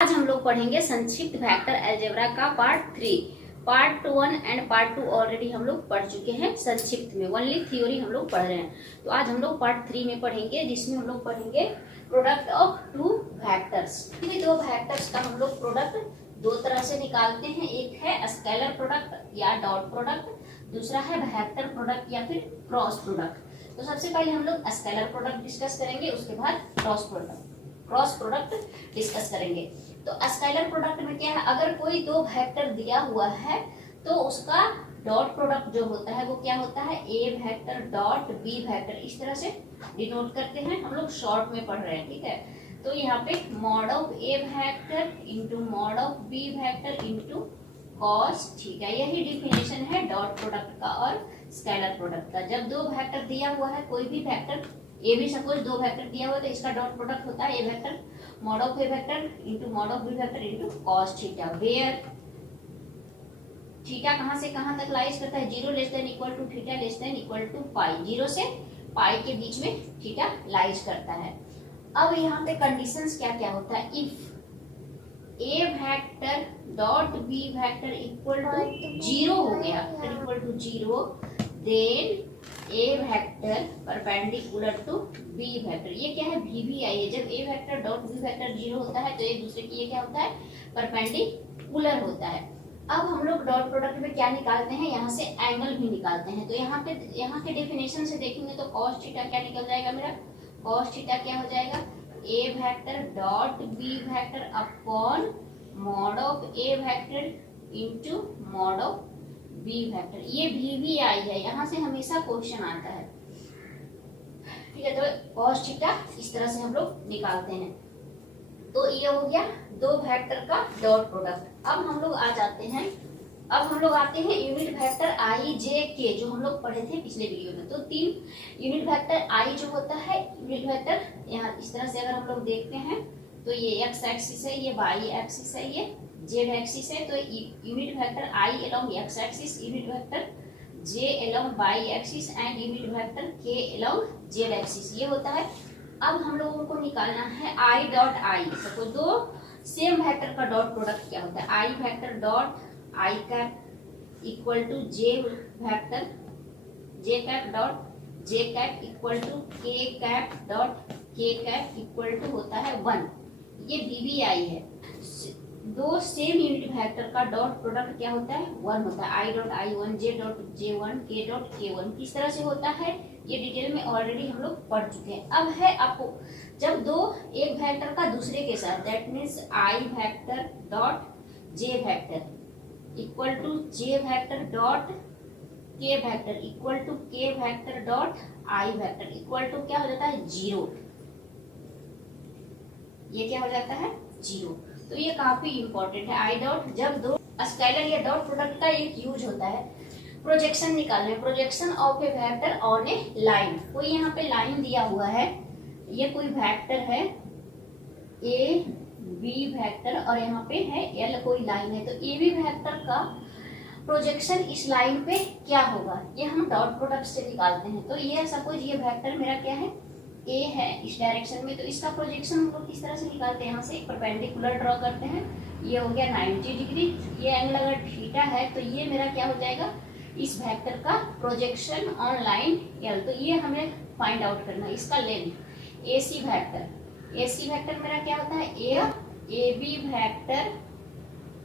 आज हम लोग पढ़ेंगे संक्षिप्त वेक्टर अलजेब्रा का part 3। Part 1 and part 2 already हम लोग पढ़ चुके हैं संक्षिप्त में, ओनली थ्योरी हम लोग पढ़ रहे हैं। तो आज हम लोग पार्ट 3 में पढ़ेंगे, जिसमें हम लोग पढ़ेंगे प्रोडक्ट ऑफ टू वेक्टर्स। दो वेक्टर्स का हम लोग प्रोडक्ट दो तरह से निकालते हैं, एक है स्केलर प्रोडक्ट या डॉट प्रोडक्ट, दूसरा है वेक्टर प्रोडक्ट या फिर क्रॉस प्रोडक्ट। तो सबसे पहले हम लोग स्केलर प्रोडक्ट डिस्कस करेंगे, उसके बाद क्रॉस प्रोडक्ट डिस्कस करेंगे। तो स्केलर प्रोडक्ट में क्या है, अगर कोई दो वेक्टर दिया हुआ है तो उसका डॉट प्रोडक्ट जो होता है वो क्या होता है, A vector dot B vector, इस तरह से डिनोट करते हैं। हम लोग शॉर्ट में पढ़ रहे हैं, ठीक है। तो यहाँ पे mod of A vector into mod of B vector into cos theta, यही डिफिनेशन है डॉट प्रोडक्ट का और स्केलर प्रोडक्ट का। जब दो वेक्टर दिया हुआ है, कोई भी वेक्टर ए भी सपोज दो वेक्टर दिया हुआ है, तो इसका डॉट प्रोडक्ट होता है A vector mod of A vector into mod of B vector into cos theta, where theta कहां से कहां तक लाइज करता है, 0 less than equal to theta less than equal to pi, 0 से पाई के बीच में थीटा लाइज करता है। अब यहाँ पे कंडीशंस क्या क्या होता है, if A vector dot B vector equal to 0 हो गया, equal to 0, then A vector perpendicular to B vector, ये क्या है VBI है। जब A vector dot B vector 0 होता है तो एक दूसरे की ये क्या होता है, परपेंडिकुलर होता है। अब हम लोग डॉट प्रोडक्ट में क्या निकालते हैं, यहाँ से एंगल भी निकालते हैं। तो यहाँ के डेफिनेशन से देखेंगे तो cos थीटा क्या निकल जाएगा मेरा, cos थीटा क्या हो जाएगा, A vector dot B vector upon mod of A vector into mod of B vector, ये VBI है, यहाँ से हमेशा क्वेश्चन आता है, ठीक है। तो cos थीटा इस तरह से हम लोग निकालते हैं। तो ये हो गया दो वेक्टर का डॉट प्रोडक्ट। अब हम लोग आते हैं यूनिट वेक्टर आई जे के, जो हम लोग पढ़े थे पिछले वीडियो में। तो तीन यूनिट वेक्टर आई जो होता है, यूनिट वेक्टर यहाँ इस तरह से अगर हम लोग देखते हैं तो ये एक्स एक्सिस है, ये वाई एक्सिस है, ये जेड एक्सिस है। तो unit vector I along X axis, unit vector J along Y axis and unit vector K along Z axis, ये होता है। अब हम लोगों को निकालना है आई डॉट आई। तो दो सेम वेक्टर का डॉट प्रोडक्ट क्या होता है, I vector dot I cap equal to J vector J cap dot J cap equal to K cap dot K cap equal to होता है 1, ये VBI है। दो सेम यूनिट वेक्टर का डॉट प्रोडक्ट क्या होता है, 1 होता है। I dot I 1, J dot J 1, के डॉट के 1, किस तरह से होता है ये डिटेल में ऑलरेडी हम लोग पढ़ चुके हैं। अब है आपको जब दो एक वेक्टर का दूसरे के साथ, that means I vector dot J vector equal to J vector dot K vector equal to K vector dot I vector equal to क्या हो जाता है 0, ये क्या हो जाता है 0। तो ये काफी इंपॉर्टेंट है। आई डॉट, जब दो स्केलर या डॉट प्रोडक्ट का एक यूज होता है प्रोजेक्शन निकालने, projection of A vector on a line. कोई यहाँ पे लाइन दिया हुआ है, ये कोई वेक्टर है ए बी वेक्टर और यहाँ पे है एल कोई लाइन है। तो ए बी वेक्टर का प्रोजेक्शन इस लाइन पे क्या होगा, ये हम डॉट प्रोडक्ट से निकालते हैं। तो ये सपोज ये वेक्टर मेरा क्या है, ए है इस डायरेक्शन में, तो इसका प्रोजेक्शन हम लोग किस तरह से निकालते हैं, यहाँ से एक परपेंडिकुलर ड्रॉ करते हैं, ये हो गया 90 डिग्री। ये एंगल अगर थीटा है तो ये मेरा क्या हो जाएगा, इस वेक्टर का प्रोजेक्शन ऑन लाइन एल। तो ये हमें फाइंड आउट करना है, इसका लेंथ AC वेक्टर मेरा क्या होता है, A B vector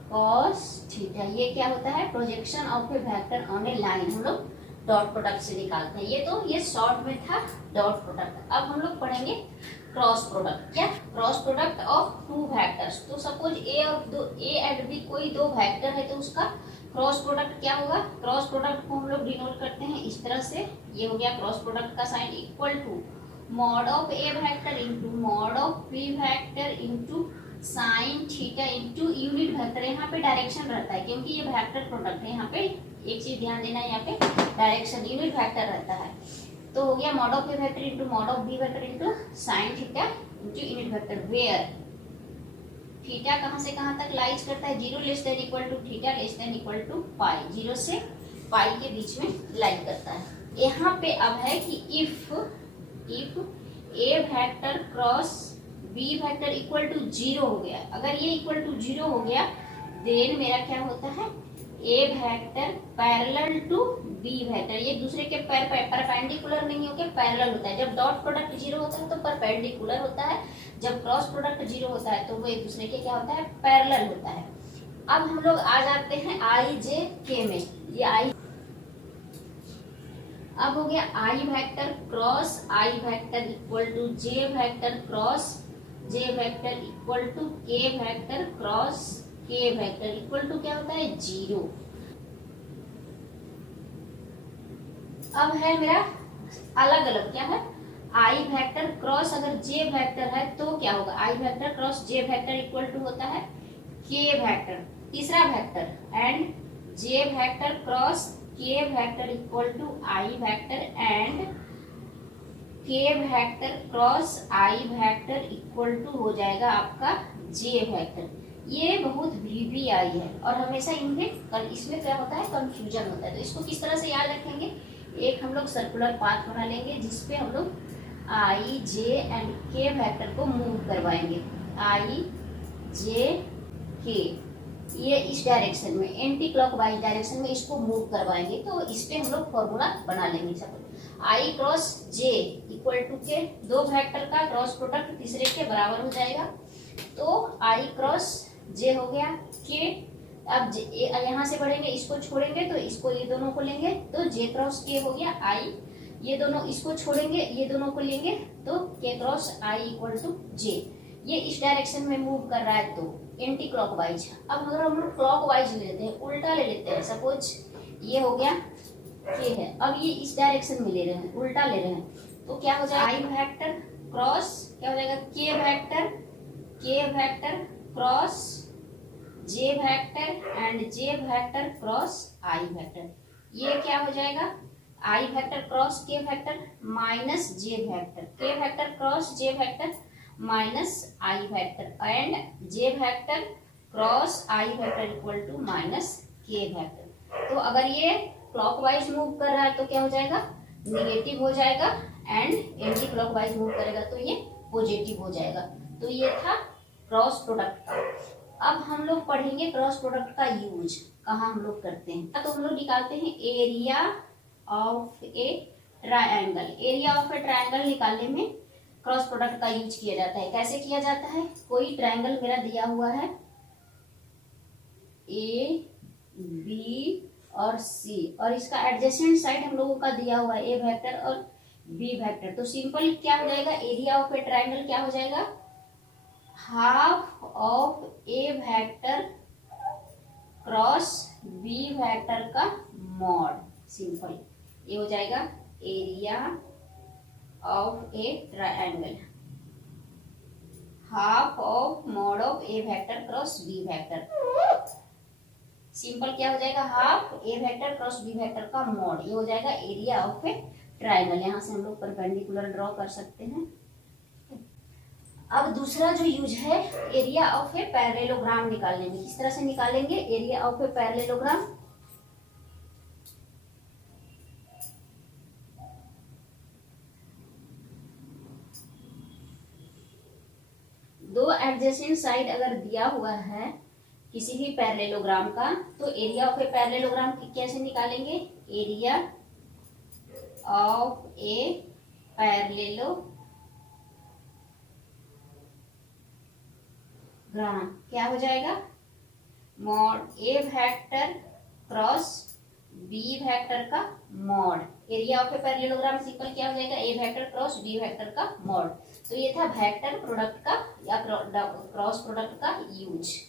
cos theta, ये क्या होता है, projection of A vector on a line, हम लोग डॉट प्रोडक्ट से निकालते हैं। ये शॉर्ट में था डॉट प्रोडक्ट। अब हम लोग पढ़ेंगे क्रॉस प्रोडक्ट। क्या, cross product of two vectors. तो सपोज ए एंड बी कोई दो वेक्टर है, तो उसका क्रॉस प्रोडक्ट क्या होगा, क्रॉस प्रोडक्ट को हम लोग डिनोट करते हैं इस तरह से, ये हो गया क्रॉस प्रोडक्ट का sine, equal to mod of A vector into mod of B vector into sine theta into unit vector. यहाँ पे डायरेक्शन रहता है क्योंकि ये वेक्टर प्रोडक्ट है, यहाँ पे एक चीज ध्यान देना है, यहाँ पे डायरेक्शन यूनिट वेक्टर रहता है। तो हो गया mod of A vector into mod of B vector into sine theta into unit vector, where theta कहां से कहां तक लाइज करता है, 0 less than equal to theta less than equal to pi, 0 से पाई के बीच में लाइज करता है। यहाँ पे अब है कि if A vector cross B vector equal to 0 हो गया, अगर ये इक्वल टू 0 हो गया देन मेरा क्या होता है, A vector parallel to B vector, ये दूसरे के परपेंडिकुलर नहीं होकर पैरेलल होता है। जब डॉट प्रोडक्ट 0 होता है तो परपेंडिकुलर होता है, जब क्रॉस प्रोडक्ट 0 होता है तो वो एक दूसरे के क्या होता है, पैरेलल होता है। अब हम लोग आ जाते हैं आई जे के में। ये आई अब हो गया I vector cross I vector equal to J vector cross J vector equal to K vector cross K vector equal to क्या होता है, 0। अब है मेरा अलग अलग, क्या है, आई वेक्टर क्रॉस अगर जे वेक्टर है तो क्या होगा, I vector cross J vector equal to होता है के वेक्टर, तीसरा vector, and J vector cross K vector equal to I vector and K vector cross I vector equal to हो जाएगा आपका जे वेक्टर। ये बहुत वी आई है और हमेशा इनमें इसमें क्या होता है, कंफ्यूजन होता है। तो इसको किस तरह से याद रखेंगे, एक हम लोग सर्कुलर पाथ बना लेंगे जिसपे हम लोग आई जे एंड के वेक्टर को मूव करवाएंगे, आई जे के, ये इस डायरेक्शन में एंटी क्लॉकवाइज डायरेक्शन में इसको मूव करवाएंगे। तो इस पे हम लोग फॉर्मूला बना लेंगे। सब आई क्रॉस जे इक्वल टू के, दो वेक्टर का क्रॉस प्रोडक्ट तीसरे के बराबर हो जाएगा, तो आई क्रॉस जे हो गया के। अब यहाँ से बढ़ेंगे, इसको छोड़ेंगे तो इसको ये दोनों को लेंगे तो जे क्रॉस के हो गया आई, ये दोनों इसको छोड़ेंगे ये दोनों को लेंगे तो के क्रॉस आई इक्वल टू जे। ये इस डायरेक्शन में मूव कर रहा है तो एंटी क्लॉकवाइज। अब अगर हम लोग क्लॉकवाइज ले लेते हैं, उल्टा ले लेते हैं, सपोज ये हो गया के है, अब ये इस डायरेक्शन में ले रहे हैं, उल्टा ले रहे हैं, तो क्या हो जाएगा, आई वेक्टर क्रॉस क्या हो जाएगा, K vector cross J vector and J vector cross I vector. ये क्या हो जाएगा, I vector cross K vector minus J vector, K vector cross J vector minus I vector and J vector cross I vector equal to minus K vector. तो अगर ये clockwise move कर रहा है तो क्या हो जाएगा, निगेटिव हो जाएगा, एंड एंटी क्लॉकवाइज मूव करेगा तो ये पॉजिटिव हो जाएगा। तो ये था क्रॉस प्रोडक्ट का। अब हम लोग पढ़ेंगे क्रॉस प्रोडक्ट का यूज कहाँ हम लोग करते हैं। तो हम लोग निकालते हैं area of a triangle. Area of a triangle निकालने में क्रॉस प्रोडक्ट का यूज किया जाता है। कैसे किया जाता है, कोई ट्रायंगल मेरा दिया हुआ है ए बी और सी, और इसका एडजेसेंट साइड हम लोगों का दिया हुआ है ए वेक्टर और बी वेक्टर। तो सिंपल क्या हो जाएगा, एरिया ऑफ ए ट्रायंगल क्या हो जाएगा, half of A vector cross B vector का मॉड। सिंपल ये हो जाएगा area of a triangle, half of mod of A vector cross B vector. Simple क्या हो जाएगा, half A vector cross B vector का मॉड, ये हो जाएगा एरिया ऑफ ए ट्रायंगल। यहाँ से हम लोग परपेंडिकुलर ड्रॉ कर सकते हैं। अब दूसरा जो यूज है एरिया ऑफ ए पैरेललोग्राम निकालने में, किस तरह से निकालेंगे एरिया ऑफ ए पैरेललोग्राम। दो एडजेसेंट साइड अगर दिया हुआ है किसी भी पैरेललोग्राम का तो एरिया ऑफ ए पैरेललोग्राम कैसे निकालेंगे, एरिया ऑफ ए पैरेललोग्राम क्या हो जाएगा, मॉड ए वेक्टर क्रॉस बी वेक्टर का mod. Area of a parallelogram simple क्या हो जाएगा, A vector cross B vector का मॉड। तो ये था वेक्टर प्रोडक्ट का या क्रॉस प्रोडक्ट का यूज।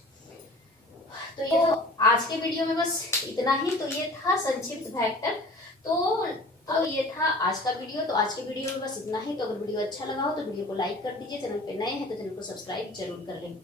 तो ये आज के वीडियो में बस इतना ही। तो ये था संक्षिप्त वेक्टर। तो ये था आज का वीडियो। तो आज के वीडियो में बस इतना ही। तो अगर वीडियो अच्छा लगा हो तो वीडियो को लाइक कर दीजिए, चैनल पे नए हैं तो चैनल को सब्सक्राइब जरूर कर लें।